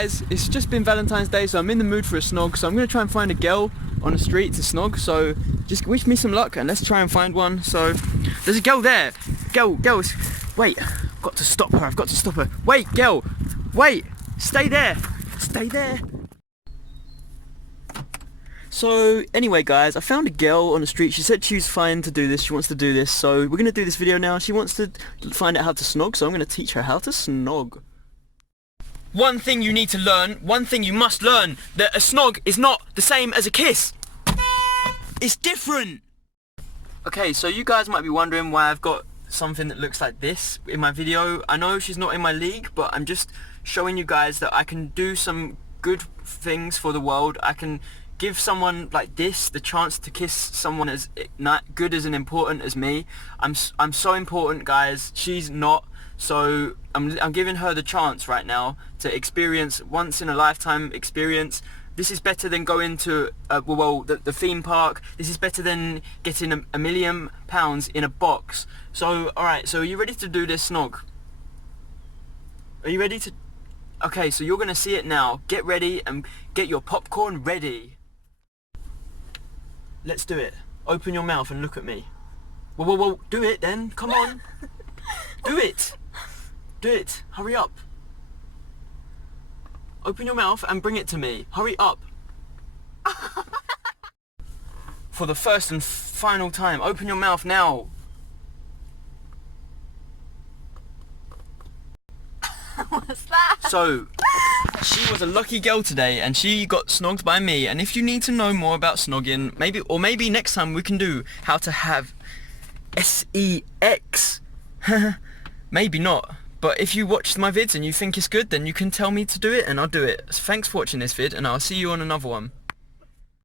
Guys, it's just been Valentine's Day, so I'm in the mood for a snog, so I'm going to try and find a girl on the street to snog, so just wish me some luck and let's try and find one. So, there's a girl there. Girls, wait, I've got to stop her, Wait, girl, wait, stay there. So, anyway guys, I found a girl on the street. She said she was fine to do this, she wants to do this, so we're going to do this video now. She wants to find out how to snog, so I'm going to teach her how to snog. One thing you need to learn, one thing you must learn, that a snog is not the same as a kiss. It's different. Okay, so you guys might be wondering why I've got something that looks like this in my video. I know she's not in my league, but I'm just showing you guys that I can do some good things for the world. I can give someone like this the chance to kiss someone as not good as and important as me. I'm so important, guys. She's not. So I'm giving her the chance right now to experience once in a lifetime experience. This is better than going to the theme park. This is better than getting a £1 million in a box. So alright, so are you ready to do this, Snog? Are you ready to? Okay, so you're gonna see it now. Get ready and get your popcorn ready. Let's do it. Open your mouth and look at me. Whoa, do it then. Come on. Do it. Do it. Hurry up. Open your mouth and bring it to me. Hurry up. For the first and final time, open your mouth now. What's that? So, she was a lucky girl today and she got snogged by me. And if you need to know more about snogging, maybe next time we can do how to have sex. Maybe not. But if you watch my vids and you think it's good, then you can tell me to do it and I'll do it. So thanks for watching this vid and I'll see you on another one.